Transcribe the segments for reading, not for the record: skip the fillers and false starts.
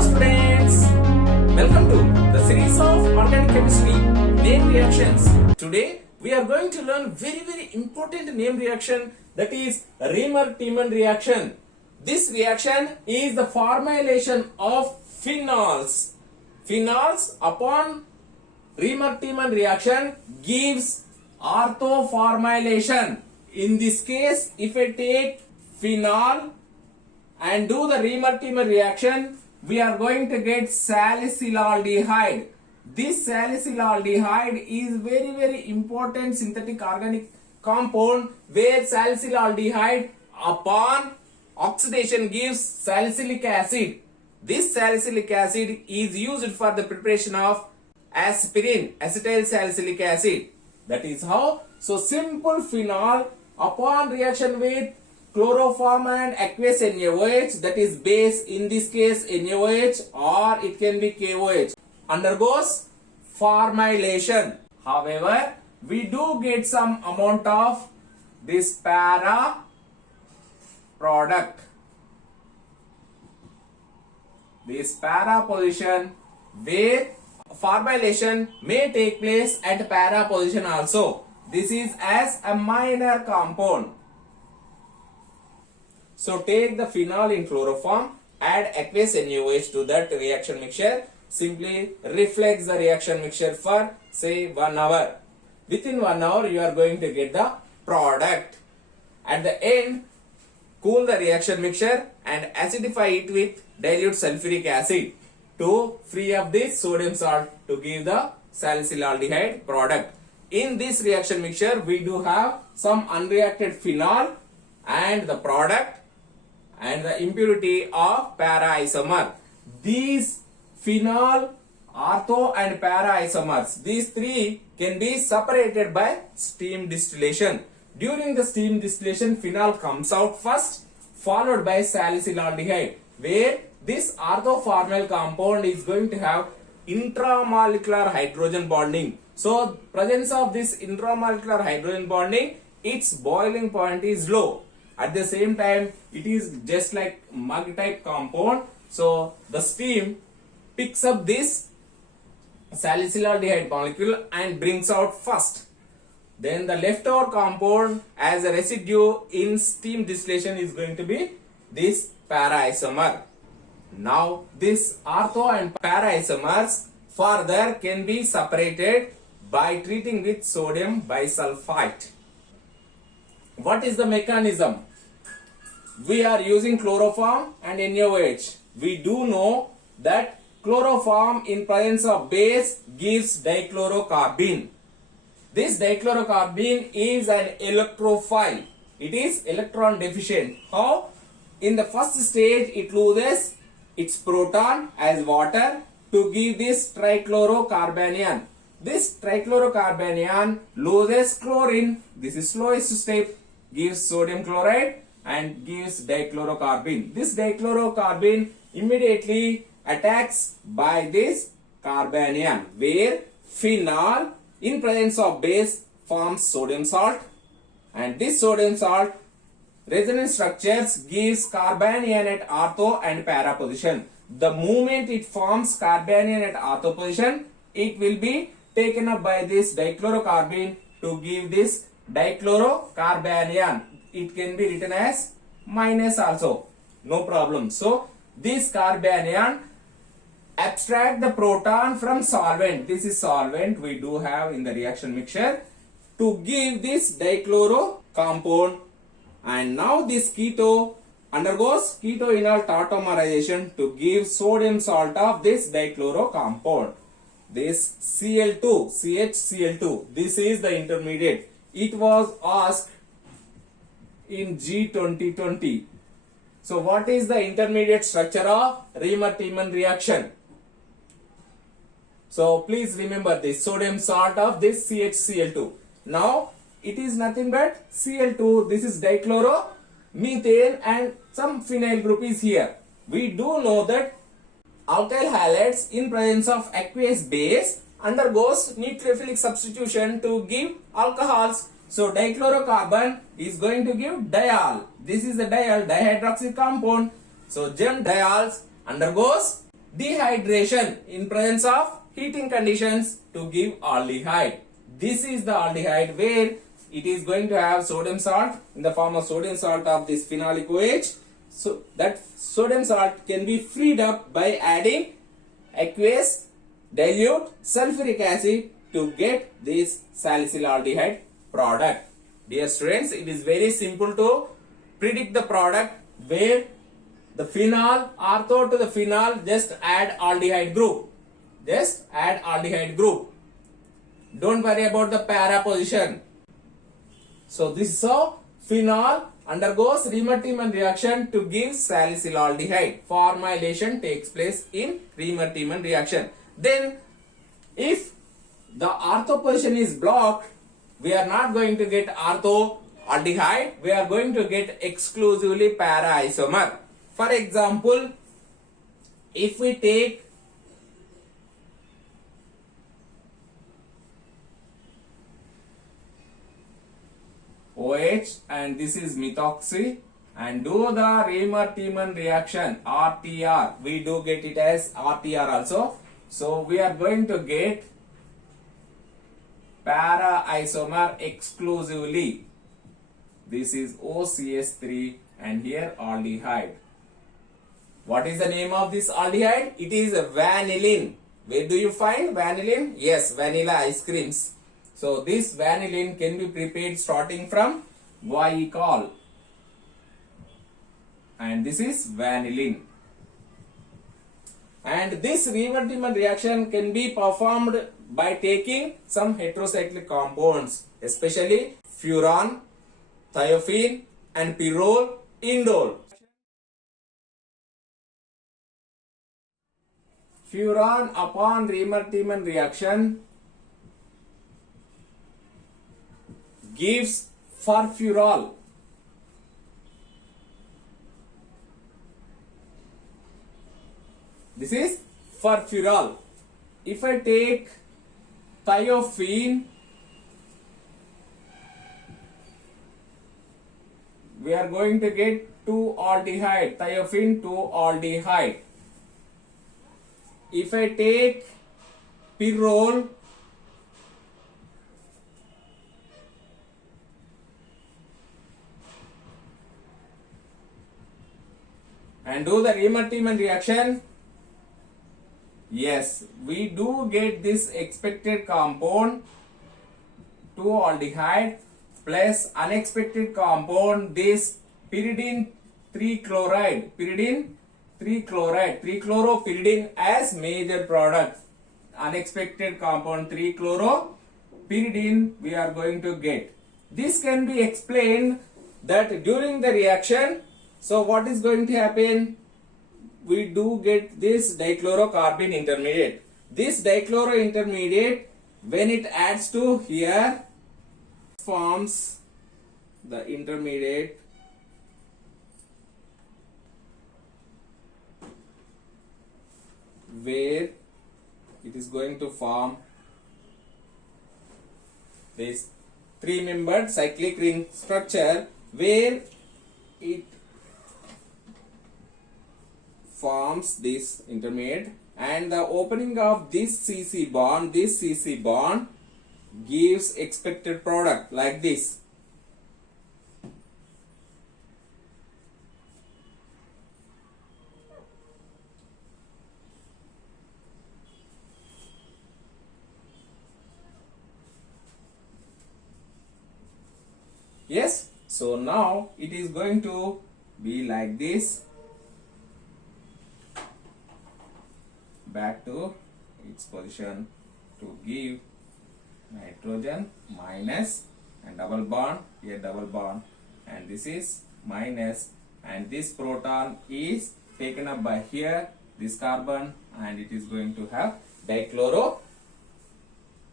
Hello students, welcome to the series of organic chemistry name reactions. Today we are going to learn very important name reaction, that is Riemer-Tiemann reaction. This reaction is the formulation of phenols. Phenols upon Riemer-Tiemann reaction gives orthoformylation. In this case, if I take phenol and do the Riemer-Tiemann reaction, we are going to get salicylaldehyde. This salicylaldehyde is very important synthetic organic compound, where salicylaldehyde upon oxidation gives salicylic acid. This salicylic acid is used for the preparation of aspirin, acetyl salicylic acid. That is how. So simple phenol upon reaction with chloroform and aqueous NaOH, that is base, in this case NaOH or it can be KOH, undergoes formylation. However, we do get some amount of this para product. This para position, where formylation may take place at para position also. This is as a minor compound. So take the phenol in chloroform, add aqueous NaOH to that reaction mixture, simply reflex the reaction mixture for say 1 hour. Within 1 hour you are going to get the product. At the end, cool the reaction mixture and acidify it with dilute sulfuric acid to free up this sodium salt to give the salicylaldehyde product. In this reaction mixture we do have some unreacted phenol and the product and the impurity of para isomer. These phenol, ortho and para isomers, these three can be separated by steam distillation. During the steam distillation, phenol comes out first, followed by salicylaldehyde, where this orthoformal compound is going to have intramolecular hydrogen bonding. So presence of this intramolecular hydrogen bonding, its boiling point is low. At the same time, it is just like mug type compound. So the steam picks up this salicylaldehyde molecule and brings out first. Then the leftover compound as a residue in steam distillation is going to be this para isomer. Now this ortho and para isomers further can be separated by treating with sodium bisulfite. What is the mechanism? We are using chloroform and NaOH. We do know that chloroform in presence of base gives dichlorocarbene. This dichlorocarbene is an electrophile. It is electron deficient. How? In the first stage it loses its proton as water to give this trichlorocarbanion. This trichlorocarbanion loses chlorine. This is slowest step, gives sodium chloride and gives dichlorocarbene. This dichlorocarbene immediately attacks by this carbanion, where phenol in presence of base forms sodium salt, and this sodium salt resonance structures gives carbanion at ortho and para position. The moment it forms carbanion at ortho position, it will be taken up by this dichlorocarbene to give this dichlorocarbanion. It can be written as minus also, no problem. So this carbanion abstract the proton from solvent. This is solvent we do have in the reaction mixture to give this dichloro compound, and now this keto undergoes ketoenol tautomerization to give sodium salt of this dichloro compound. This Cl2, CHCl2, this is the intermediate. It was asked in G 2020. So what is the intermediate structure of Riemer-Tiemann reaction? So please remember this sodium salt of this CHCl2. Now it is nothing but Cl2, this is dichloromethane and some phenyl group is here. We do know that alkyl halides in presence of aqueous base undergoes nucleophilic substitution to give alcohols. So dichlorocarbon is going to give diol. This is the diol, dihydroxy compound. So gem diols undergoes dehydration in presence of heating conditions to give aldehyde. This is the aldehyde where it is going to have sodium salt in the form of sodium salt of this phenolic OH. So that sodium salt can be freed up by adding aqueous dilute sulfuric acid to get this salicylaldehyde product. Dear students, it is very simple to predict the product where the phenol, ortho to the phenol, just add aldehyde group. Just add aldehyde group. Don't worry about the para position. So this is how phenol undergoes Remer-Tiemann reaction to give salicylaldehyde. Formylation takes place in Remer-Tiemann reaction. Then if the ortho position is blocked, we are not going to get ortho aldehyde, we are going to get exclusively para isomer. For example, if we take OH and this is methoxy and do the Remer-Tiemann reaction RTR, we do get it as RTR also. So we are going to get para isomer exclusively. This is OCS3 and here aldehyde. What is the name of this aldehyde? It is vanillin. Where do you find vanillin? Yes, vanilla ice creams. So this vanillin can be prepared starting from guaiacol. And this is vanillin. And this Remer-Tiemann reaction can be performed by taking some heterocyclic compounds, especially furan, thiophene and pyrrole, indole. Furan upon Remer-Tiemann reaction gives furfural. This is furfural. If I take thiophene, we are going to get 2-aldehyde, thiophene 2-aldehyde. If I take pyrrole, and do the Remer-Tiemann reaction, yes, we do get this expected compound 2-aldehyde plus unexpected compound this pyridine 3-chloride, pyridine 3-chloride, 3-chloropyridine as major product. Unexpected compound 3-chloropyridine we are going to get. This can be explained that during the reaction, so what is going to happen? We do get this dichlorocarbon intermediate. This dichloro intermediate, when it adds to here, forms the intermediate where it is going to form this 3-membered cyclic ring structure where it forms this intermediate, and the opening of this CC bond gives expected product like this. Yes, so now it is going to be like this. Back to its position to give nitrogen minus and double bond, here double bond, and this is minus, and this proton is taken up by here this carbon, and it is going to have dichloro,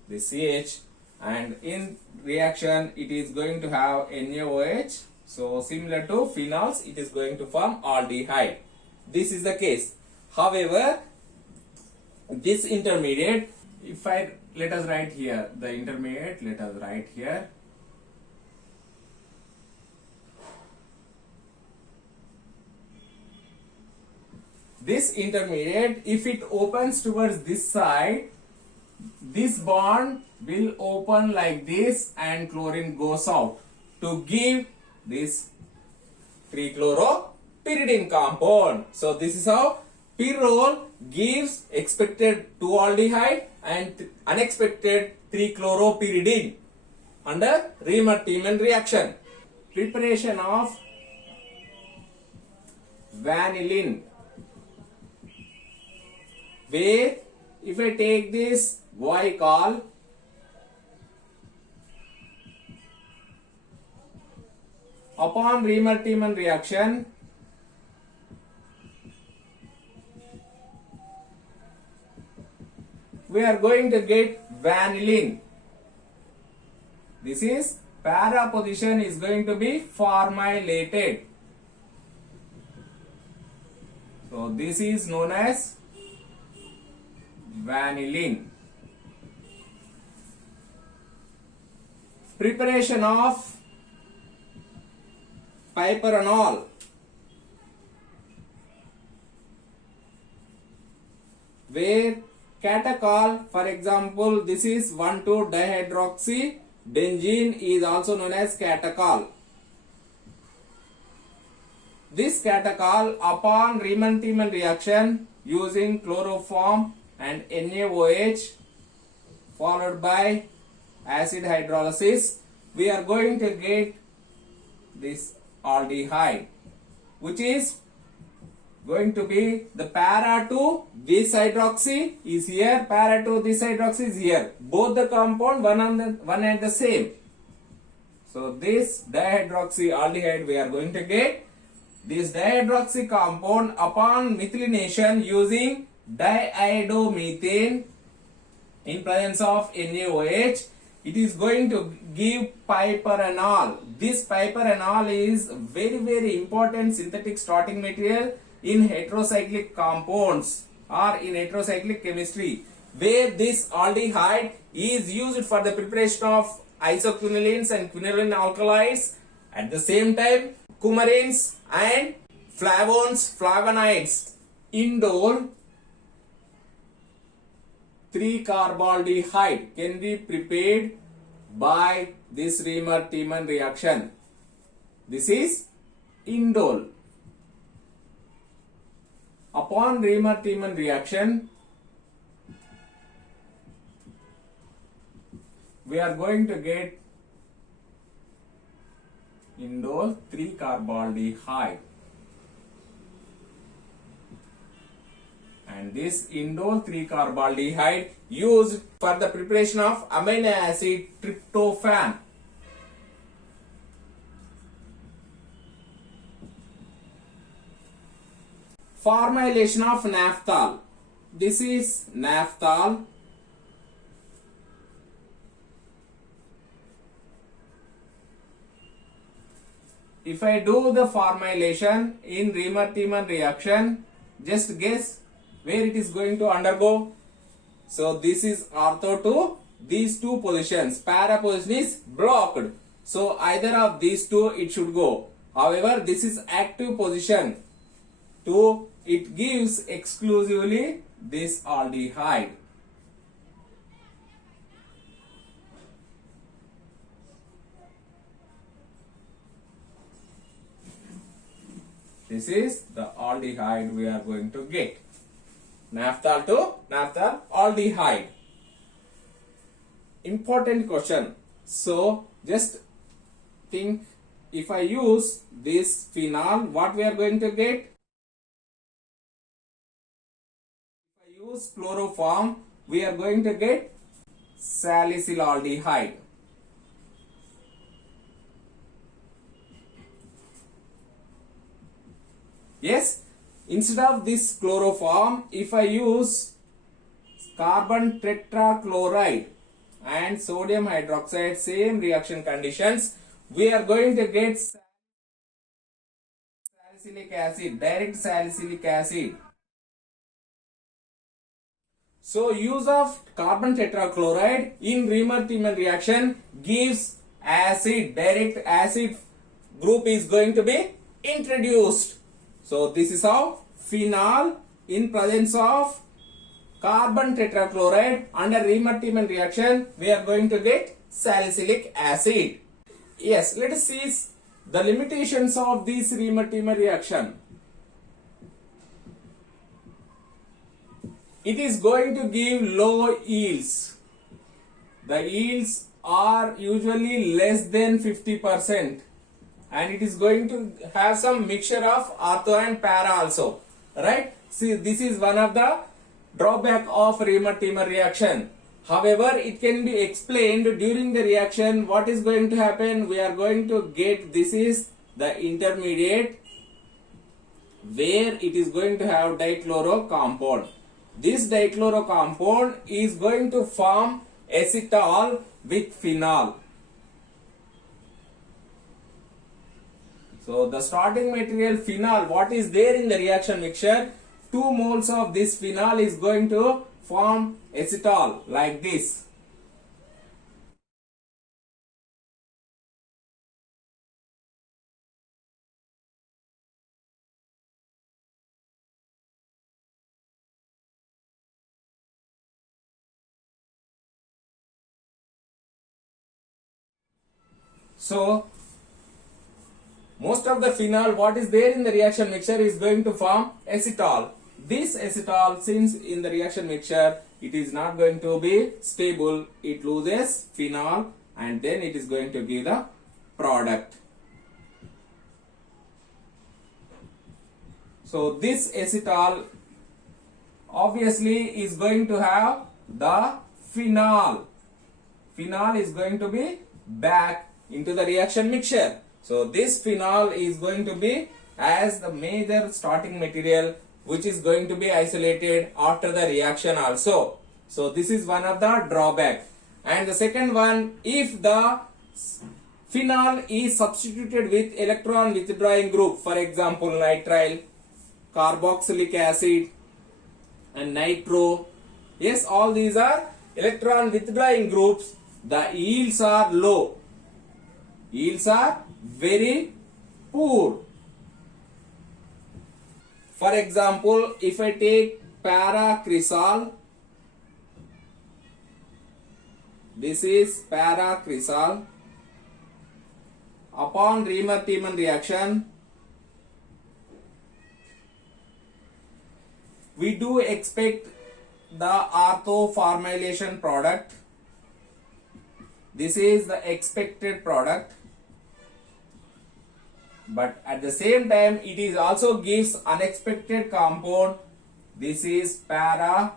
this CH, and in reaction it is going to have NaOH. So similar to phenols, it is going to form aldehyde. This is the case. However, this intermediate, if I let us write here the intermediate, let us write here. this intermediate, if it opens towards this side, this bond will open like this and chlorine goes out to give this 3-chloropyridine compound. So this is how pyrrole gives expected 2-aldehyde and unexpected 3-chloropyridine under Riemann-Tiemann reaction. Preparation of vanillin, where if I take this glycol, upon Riemann-Tiemann reaction, we are going to get vanillin. This is para position is going to be formylated. So this is known as vanillin. Preparation of piperonal, where catechol, for example, this is 1,2-dihydroxy benzene is also known as catechol. This catechol upon Riemann-Tiemann reaction using chloroform and NaOH followed by acid hydrolysis, we are going to get this aldehyde, which is going to be the para to this hydroxy is here, para to this hydroxy is here. Both the compound one and the same. So this dihydroxy aldehyde we are going to get. This dihydroxy compound upon methylation using diiodomethane in presence of NaOH, it is going to give piperonal. This piperonal is very important synthetic starting material in heterocyclic compounds or in heterocyclic chemistry, where this aldehyde is used for the preparation of isoquinolines and quinoline alkaloids. At the same time, coumarins and flavonoids. Indole 3-carbaldehyde can be prepared by this Riemann-Tiemann reaction. This is indole. Upon Riemann-Tiemann reaction, we are going to get indole 3-carbaldehyde. And this indole 3-carbaldehyde used for the preparation of amino acid tryptophan. Formylation of naphthol. This is naphthol. If I do the formylation in Riemann-Tiemann reaction, just guess where it is going to undergo. So this is ortho to these two positions. Para position is blocked. So either of these two it should go. However, this is active position. To it gives exclusively this aldehyde. This is the aldehyde we are going to get. Naphthol to naphthol aldehyde. Important question. So just think, if I use this phenol, what we are going to get? If I use chloroform, we are going to get salicylaldehyde. Yes, instead of this chloroform, if I use carbon tetrachloride and sodium hydroxide, same reaction conditions, we are going to get salicylic acid, direct salicylic acid. So use of carbon tetrachloride in Riemann-Tiemann reaction gives acid, direct acid group is going to be introduced. So this is how phenol in presence of carbon tetrachloride under Riemann-Tiemann reaction, we are going to get salicylic acid. Yes, let us see the limitations of this Riemann-Tiemann reaction. It is going to give low yields. The yields are usually less than 50%, and it is going to have some mixture of ortho and para also, right? See, this is one of the drawback of Riemann-Tiemann reaction. However, it can be explained during the reaction. What is going to happen? We are going to get, this is the intermediate where it is going to have dichloro compound. This dichloro compound is going to form acetal with phenol. So the starting material phenol, what is there in the reaction mixture? 2 moles of this phenol is going to form acetal like this. So most of the phenol what is there in the reaction mixture is going to form acetal. This acetal, since in the reaction mixture it is not going to be stable, it loses phenol and then it is going to give the product. So this acetal obviously is going to have the phenol. Phenol is going to be back into the reaction mixture. So this phenol is going to be as the major starting material, which is going to be isolated after the reaction also. So this is one of the drawback. And the second one, if the phenol is substituted with electron withdrawing group, for example nitrile, carboxylic acid and nitro, yes, all these are electron withdrawing groups, the yields are low. Yields are very poor. For example, if I take paracrisol, this is paracrisol. Upon Riemann-Tiemann reaction, we do expect the ortho formylation product. This is the expected product. But at the same time, it is also gives unexpected compound. This is para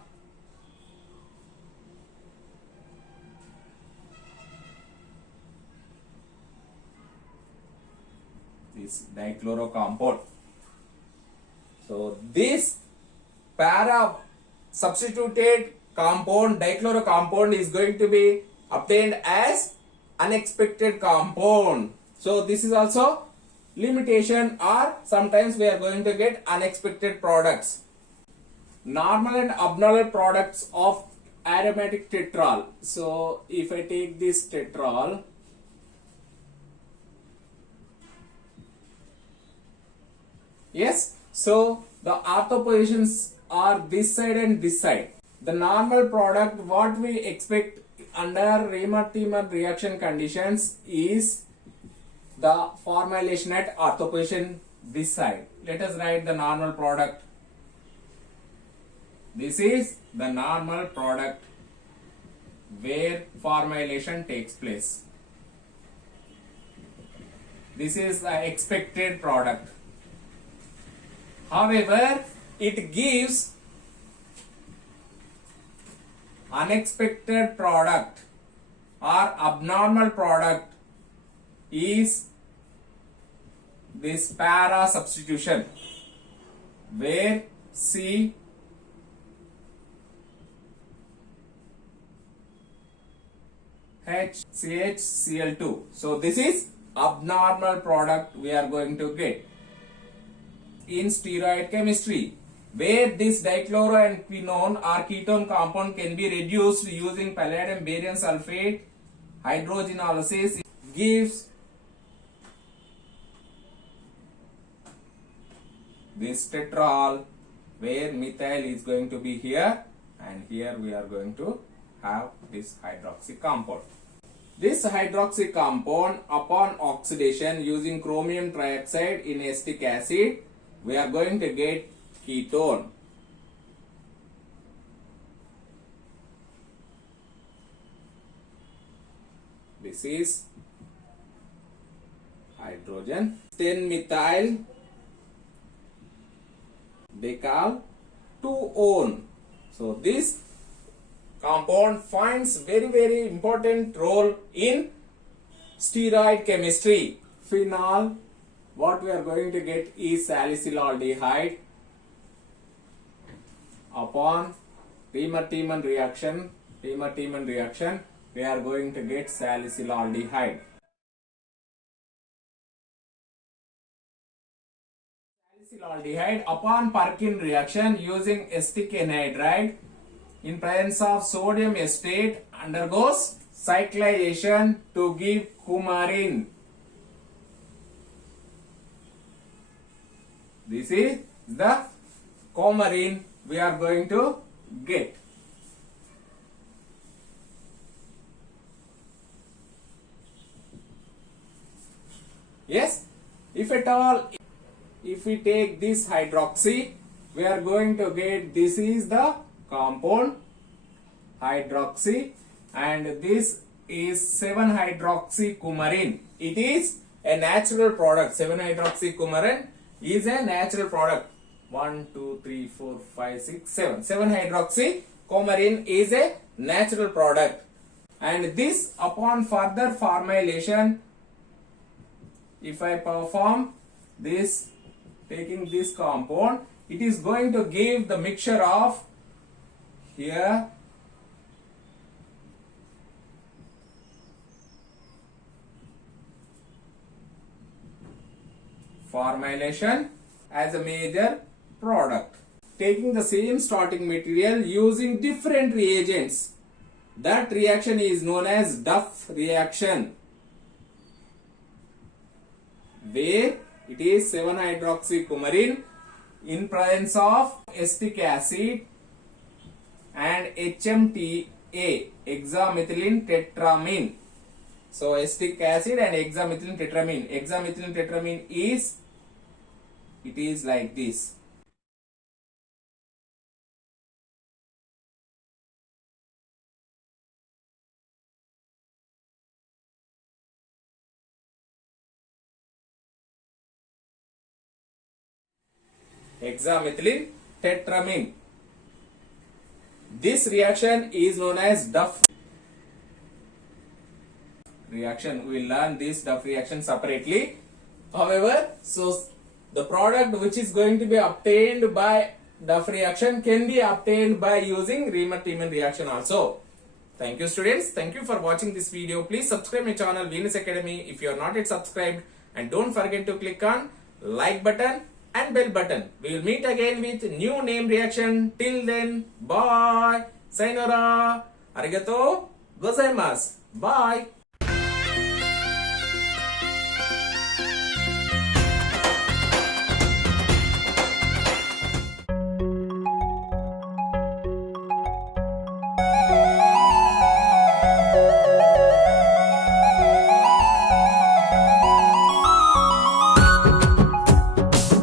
this dichloro compound. So this para substituted compound, dichloro compound, is going to be obtained as unexpected compound. So this is also limitation, or sometimes we are going to get unexpected products. Normal and abnormal products of aromatic tetrol. So if I take this tetrol, yes, so the ortho positions are this side and this side. The normal product what we expect under Riemann-Tiemann reaction conditions is the formylation at ortho position this side. Let us write the normal product. This is the normal product where formylation takes place. This is the expected product. However, it gives unexpected product or abnormal product is this para substitution, where C HCHCl2. So this is abnormal product we are going to get in steroid chemistry, where this dichloro and quinone or ketone compound can be reduced using palladium barium sulfate hydrogenolysis. Gives this tetrol where methyl is going to be here, and here we are going to have this hydroxy compound. This hydroxy compound, upon oxidation using chromium trioxide in acetic acid, we are going to get ketone. This is hydrogen. 10 methyl decal 2-one. So this compound finds very important role in steroid chemistry. Phenol, what we are going to get is salicylaldehyde. Upon Riemann-Tiemann reaction, we are going to get salicylaldehyde. Salicylaldehyde, upon Perkin reaction using acetic anhydride in presence of sodium acetate, undergoes cyclization to give coumarin. This is the coumarin we are going to get. Yes, if at all, if we take this hydroxy, we are going to get, this is the compound hydroxy, and this is 7-hydroxycoumarin. It is a natural product. 7-hydroxycoumarin is a natural product. 1, 2, 3, 4, 5, 6, 7. 7-hydroxycoumarin is a natural product, and this, upon further formylation, if I perform this, taking this compound, it is going to give the mixture of here formylation as a major product. Taking the same starting material using different reagents, that reaction is known as Duff reaction, where it is 7-hydroxycoumarin in presence of acetic acid and HMTA, hexamethylene tetramine. So acetic acid and hexamethylene tetramine. Hexamethylene tetramine is, it is like this. Hexamethylene tetramine. This reaction is known as Duff reaction. We will learn this Duff reaction separately. However, so the product which is going to be obtained by Duff reaction can be obtained by using Riemann-Tiemann reaction also. Thank you, students. Thank you for watching this video. Please subscribe my channel Venus Academy if you are not yet subscribed, and don't forget to click on like button and bell button. We will meet again with new name reaction. Till then, bye. Sayonara. Arigato gozaimasu. Bye.